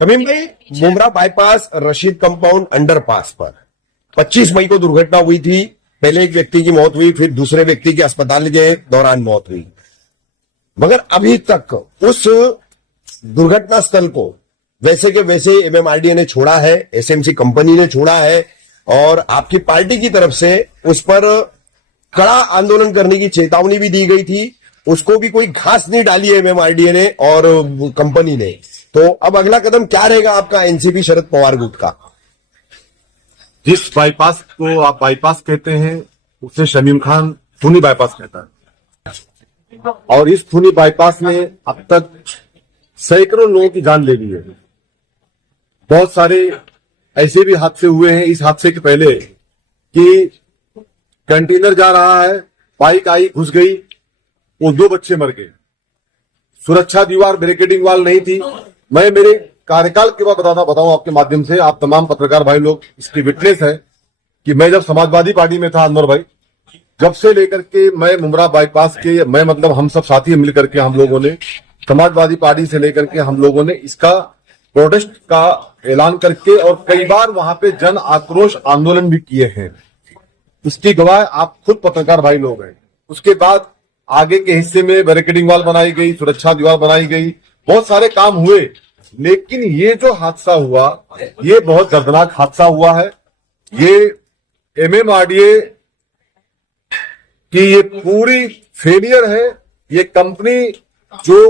तमीम भाई, Mumbra bypass Rashid compound underpass पर 25 मई को दुर्घटना हुई थी। पहले एक व्यक्ति की मौत हुई, फिर दूसरे व्यक्ति की अस्पताल के दौरान मौत हुई, मगर अभी तक उस दुर्घटना स्थल को वैसे के वैसे एमएमआरडीए ने छोड़ा है, एसएमसी कंपनी ने छोड़ा है और आपकी पार्टी की तरफ से उस पर कड़ा आंदोलन करने की चेतावनी भी दी गई थी। उसको भी कोई घास नहीं डाली है एमएमआरडीए ने और कंपनी ने। तो अब अगला कदम क्या रहेगा आपका एनसीपी शरद पवार गुट का? जिस बाईपास को आप बाईपास कहते हैं उसे शमीम खान खूनी बाईपास कहता है, और इस खूनी बाईपास ने अब तक सैकड़ों लोगों की जान ले ली है। बहुत सारे ऐसे भी हादसे हुए हैं इस हादसे के पहले कि कंटेनर जा रहा है, बाइक आई, घुस गई, वो 2 बच्चे मर गए। सुरक्षा दीवार, बैरिकेडिंग वाल नहीं थी। मैं मेरे कार्यकाल के बाद बताऊं आपके माध्यम से, आप तमाम पत्रकार भाई लोग इसकी विटनेस है कि मैं जब समाजवादी पार्टी में था, अनवर भाई, जब से लेकर के मैं मुमरा बाईपास के, मैं मतलब हम सब साथी मिलकर के हम लोगों ने समाजवादी पार्टी से लेकर के हम लोगों ने इसका प्रोटेस्ट का ऐलान करके और कई बार वहां पे जन आक्रोश आंदोलन भी किए हैं। इसकी गवाह आप खुद पत्रकार भाई लोग हैं। उसके बाद आगे के हिस्से में बैरिकेडिंग वाल बनाई गई, सुरक्षा दीवार बनाई गई, बहुत सारे काम हुए, लेकिन ये जो हादसा हुआ ये बहुत दर्दनाक हादसा हुआ है। ये एमएमआरडीए की ये पूरी फेलियर है। ये कंपनी जो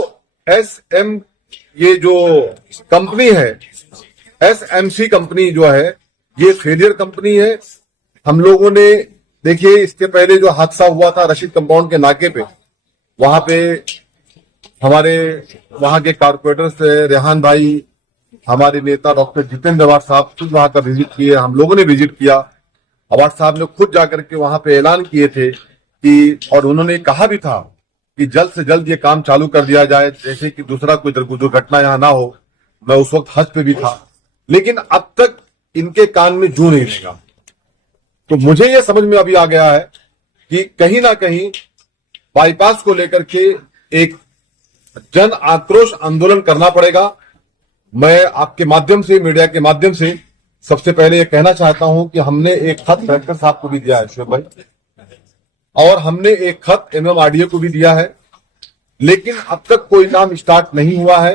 ये जो कंपनी है एसएमसी कंपनी जो है, ये फेलियर कंपनी है। हम लोगों ने देखिए, इसके पहले जो हादसा हुआ था रशीद कंपाउंड के नाके पे, वहां पे हमारे वहां के कारपोरेटर से रेहान भाई, हमारे नेता डॉक्टर जितेंद्र अवाड साहब खुद वहां का विजिट किए, हम लोगों ने विजिट किया। अवाड साहब ने खुद जाकर के वहां पे ऐलान किए थे कि, और उन्होंने कहा भी था कि जल्द से जल्द ये काम चालू कर दिया जाए, जैसे कि दूसरा कोई दुर्घटना यहां ना हो। मैं उस वक्त हज पे भी था, लेकिन अब तक इनके कान में जू नहीं लगा। तो मुझे ये समझ में अभी आ गया है कि कहीं ना कहीं बाईपास को लेकर के एक जन आक्रोश आंदोलन करना पड़ेगा। मैं आपके माध्यम से, मीडिया के माध्यम से सबसे पहले ये कहना चाहता हूं कि हमने एक खत कलेक्टर साहब को भी दिया है, शोएब भाई, और हमने एक खत एमएमआरडीए को भी दिया है, लेकिन अब तक कोई काम स्टार्ट नहीं हुआ है।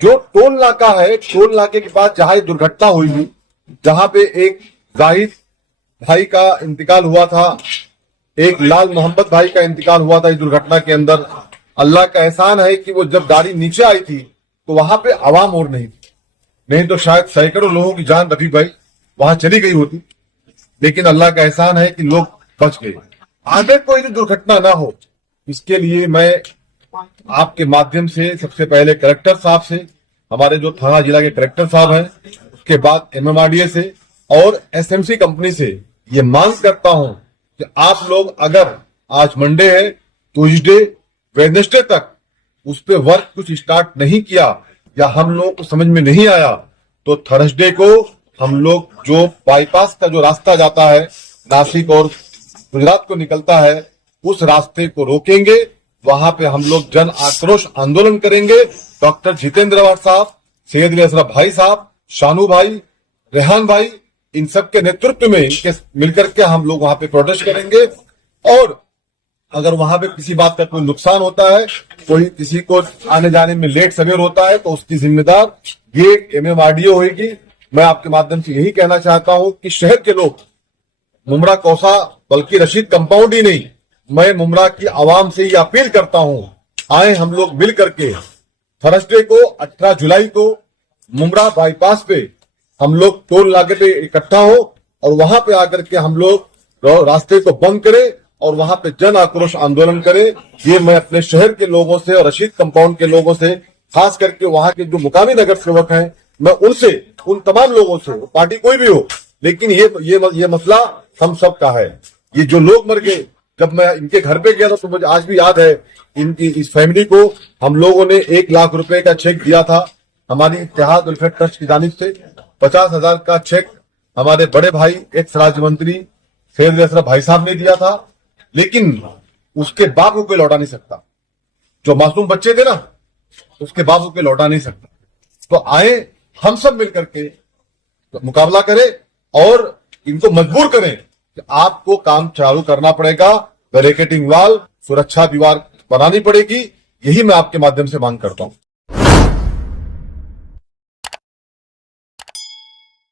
जो टोल नाका है, टोल नाके के बाद जहां दुर्घटना हुई थी, जहां पे एक जाहिद भाई का इंतकाल हुआ था, एक लाल मोहम्मद भाई का इंतकाल हुआ था इस दुर्घटना के अंदर। अल्लाह का एहसान है कि वो जब गाड़ी नीचे आई थी तो वहां पे आवाम और नहीं थी, नहीं तो शायद सैकड़ों लोगों की जान रफीक भाई वहां चली गई होती। लेकिन अल्लाह का एहसान है कि लोग बच गए। आगे कोई दुर्घटना ना हो, इसके लिए मैं आपके माध्यम से सबसे पहले कलेक्टर साहब से, हमारे जो थाना जिला के कलेक्टर साहब हैं, उसके बाद एमएमआरडीए से और एसएमसी कंपनी से ये मांग करता हूं कि आप लोग अगर आज मंडे है, ट्यूसडे, वेडनेसडे तक उस पे वर्क कुछ स्टार्ट नहीं किया या हम लोग को समझ में नहीं आया, तो थर्सडे को हम लोग जो बाईपास का जो रास्ता जाता है नासिक और गुजरात को निकलता है, उस रास्ते को रोकेंगे। वहां पे हम लोग जन आक्रोश आंदोलन करेंगे। डॉक्टर जितेंद्र अवाड साहब, सैयद अली असरफ भाई साहब, शानू भाई, रेहान भाई, इन सब के नेतृत्व में इनके मिलकर के हम लोग वहां पे प्रोटेस्ट करेंगे। और अगर वहां पे किसी बात का कोई नुकसान होता है, कोई किसी को आने जाने में लेट सवेर होता है, तो उसकी जिम्मेदार ये एमएमआरडीए होगी। मैं आपके माध्यम से यही कहना चाहता हूं कि शहर के लोग मुमरा कौसा, बल्कि रशीद कंपाउंड ही नहीं, मैं मुमरा की आवाम से ये अपील करता हूं, आए हम लोग मिल करके थर्सडे को 18 जुलाई को मुमरा बाईपास पे हम लोग टोल नाके पे इकट्ठा हो और वहां पे आकर के हम लोग रास्ते को बंद करें और वहां पे जन आक्रोश आंदोलन करें। ये मैं अपने शहर के लोगों से और रशीद कंपाउंड के लोगों से, खास करके वहां के जो मुकामी नगर सेवक हैं, मैं उनसे, उन तमाम लोगों से, पार्टी कोई भी हो, लेकिन ये मसला हम सब का है। ये जो लोग मर गए, जब मैं इनके घर पे गया था तो मुझे आज भी याद है, इनकी इस फैमिली को हम लोगों ने 1 लाख रुपए का चेक दिया था हमारी इत्तेहाद वेलफेयर ट्रस्ट की जानिब से। 50,000 का चेक हमारे बड़े भाई एक्स राज्य मंत्री सैयद अली असरफ भाई साहब ने दिया था, लेकिन उसके बाप को कोई लौटा नहीं सकता। जो मासूम बच्चे थे ना, उसके बाप को कोई लौटा नहीं सकता। तो आए हम सब मिलकर के मुकाबला करें और इनको मजबूर करें कि आपको काम चालू करना पड़ेगा, बैरिकेडिंग वाल, सुरक्षा दीवार बनानी पड़ेगी। यही मैं आपके माध्यम से मांग करता हूं।